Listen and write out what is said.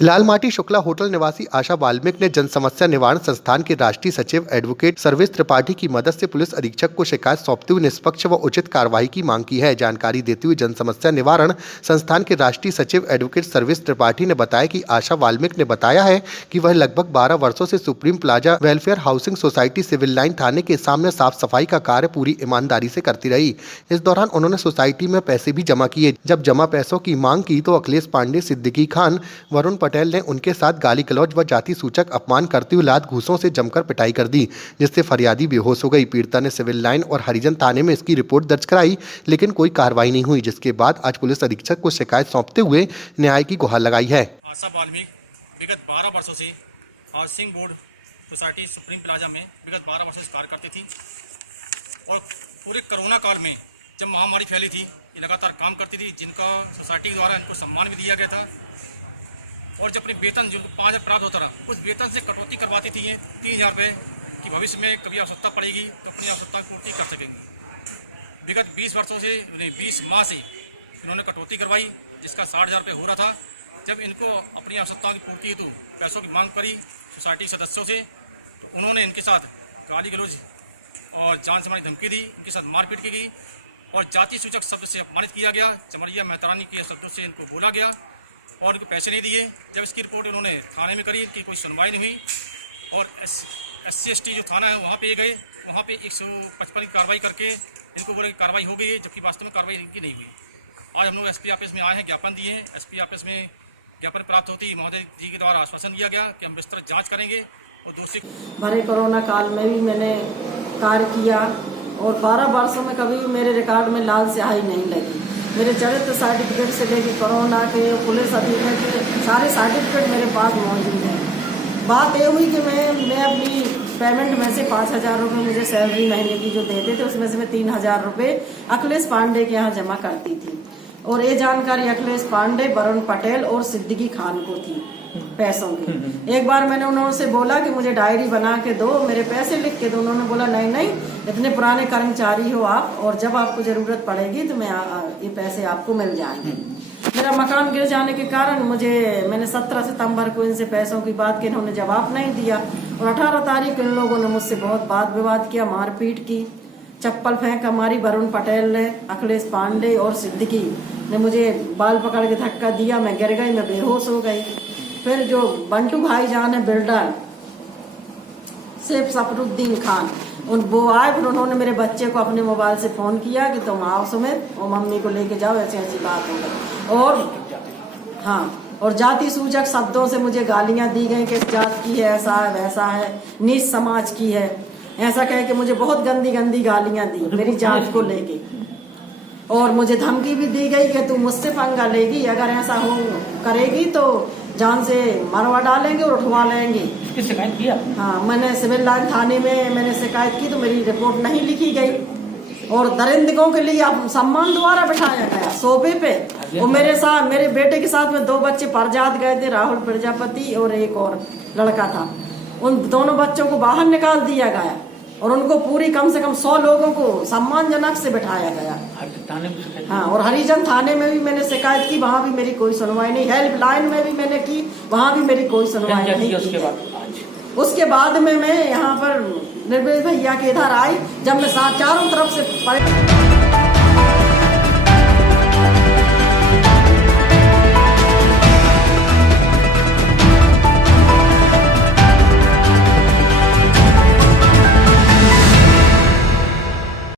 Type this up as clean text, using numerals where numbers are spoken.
Lalmati Shukla hotel निवासी आशा वाल्मीकि ने जन समस्या निवारण संस्थान के राष्ट्रीय सचिव एडवोकेट सर्वेश त्रिपाठी की मदद से पुलिस अधीक्षक को शिकायत सौंपते हुए निष्पक्ष व उचित कार्रवाई की मांग की है। जानकारी देते हुए जन समस्या निवारण संस्थान के राष्ट्रीय सचिव एडवोकेट सर्वेश त्रिपाठी ने बताया कि आशा वाल्मीकि ने बताया है कि वह लगभग 12 वर्षों से supreme plaza welfare housing society civil line थाने के सामने साफ सफाई का कार्य पूरी ईमानदारी से करती रही। इस दौरान उन्होंने सोसाइटी में पैसे भी जमा किए। जब जमा पैसों की मांग की तो अखिलेश पांडे, सिद्दीकी खान, वरुण पटेल ने उनके साथ गाली गलौज व जाति सूचक अपमान करते हुए लात घूसों से जमकर पिटाई कर दी, जिससे फरियादी बेहोश हो गई। पीड़िता ने सिविल लाइन और हरिजन थाने में इसकी रिपोर्ट दर्ज कराई, लेकिन कोई कार्रवाई नहीं हुई, जिसके बाद आज पुलिस अधीक्षक को शिकायत सौंपते हुए न्याय की गुहार लगाई है। आशा वाल्मीकि विगत 12 वर्षों से housing board society supreme plaza में विगत 12 वर्षों से कार्य करती थी और पूरे कोरोना काल में जब महामारी फैली थी ये लगातार काम करती थी, जिनका सोसाइटी द्वारा इनको सम्मान भी दिया गया था। और जब अपने वेतन जो 5,000 प्राप्त होता रहा, उस वेतन से कटौती करवाती थी ये 3,000 रुपये कि भविष्य में कभी आवश्यकता पड़ेगी तो अपनी आवश्यकता की पूर्ति कर सकेंगे। विगत 20 वर्षों से 20 माह से इन्होंने कटौती करवाई, जिसका 60,000 रुपये हो रहा था। जब इनको अपनी आवश्यकताओं की पूर्ति हेतु पैसों की मांग करी सोसाइटी सदस्यों से, तो उन्होंने इनके साथ गाली गलौज और जान से मारने की धमकी दी, इनके साथ मारपीट की गई और जाति सूचक शब्द से अपमानित किया गया। चमड़िया मेहतरानी के शब्दों से इनको बोला गया और इनको पैसे नहीं दिए। जब इसकी रिपोर्ट उन्होंने थाने में करी, इनकी कोई सुनवाई नहीं हुई और SC/ST जो थाना है वहाँ पे गए, वहाँ पे 155 की कार्रवाई करके इनको बोले कार्रवाई हो गई है, जबकि वास्तव में कार्रवाई इनकी नहीं हुई। आज हम लोग SP ऑफिस में आए हैं, ज्ञापन दिए हैं। SP ऑफिस में ज्ञापन प्राप्त होती महोदय जी के द्वारा आश्वासन दिया गया कि हम विस्तृत जाँच करेंगे और दूसरी भरे कोरोना काल में भी मैंने कार्य किया और 12 वर्षों में कभी भी मेरे रिकॉर्ड में लाल स्याही नहीं लगी। मेरे चरित्र सर्टिफिकेट से लेकर कोरोना के पुलिस अधीक्षक के सारे सर्टिफिकेट मेरे पास मौजूद हैं। बात ये हुई कि मैं अपनी पेमेंट में से 5,000 रुपये मुझे सैलरी महीने की जो देते थे उसमें से मैं 3,000 रुपये अखिलेश पांडे के यहाँ जमा करती थी और ये जानकारी अखिलेश पांडे, वरुण पटेल और सिद्दीकी खान को थी पैसों की। एक बार मैंने उन्होंने बोला कि मुझे डायरी बना के दो, मेरे पैसे लिख के दो। उन्होंने बोला नहीं, इतने पुराने कर्मचारी हो आप और जब आपको जरूरत पड़ेगी तो ये पैसे आपको मिल जाएंगे। मेरा मकान गिर जाने के कारण मैंने 17 सितंबर को इनसे पैसों की बात की, इन्होंने जवाब नहीं दिया और 18 तारीख इन लोगों ने मुझसे बहुत वाद विवाद किया, मारपीट की, चप्पल फेंक मारी। वरुण पटेल ने, अखिलेश पांडे और सिद्दीकी ने मुझे बाल पकड़ के धक्का दिया, मैं गिर गई, मैं बेहोश हो गई। फिर जो बंटू भाईजान है बिल्डर शेख सफरुद्दीन खान, वो आए, फिर उन्होंने मेरे बच्चे को अपने मोबाइल से फोन किया कि तुम आओ सुमित और मम्मी को लेके जाओ, ऐसी ऐसी बात हो गई। और जाति सूचक शब्दों से मुझे गालियां दी गई कि इस जात की है, ऐसा है, वैसा है, नीच समाज की है, ऐसा कह के मुझे बहुत गंदी गंदी गालियां दी मेरी जात को लेके। और मुझे धमकी भी दी गई कि तू मुझसे पंगा लेगी, अगर ऐसा हो करेगी तो जान से मरवा डालेंगे और उठवा लेंगे। किस शिकायत किया? हाँ, मैंने सिविल लाइन थाने में मैंने शिकायत की तो मेरी रिपोर्ट नहीं लिखी गई और दरिंदों के लिए सम्मान द्वारा बिठाया गया सोफे पे। और मेरे बेटे के साथ में 2 बच्चे परजात गए थे, राहुल प्रजापति और एक और लड़का था। उन दोनों बच्चों को बाहर निकाल दिया गया और उनको पूरी कम से कम 100 लोगों को सम्मानजनक से बिठाया गया। हाँ, और हरिजन थाने में भी मैंने शिकायत की, वहाँ भी मेरी कोई सुनवाई नहीं। हेल्पलाइन में भी मैंने की, वहाँ भी मेरी कोई सुनवाई नहीं। उसके बाद में मैं यहाँ पर निर्भय भैया के इधर आई, जब मैं चारों तरफ से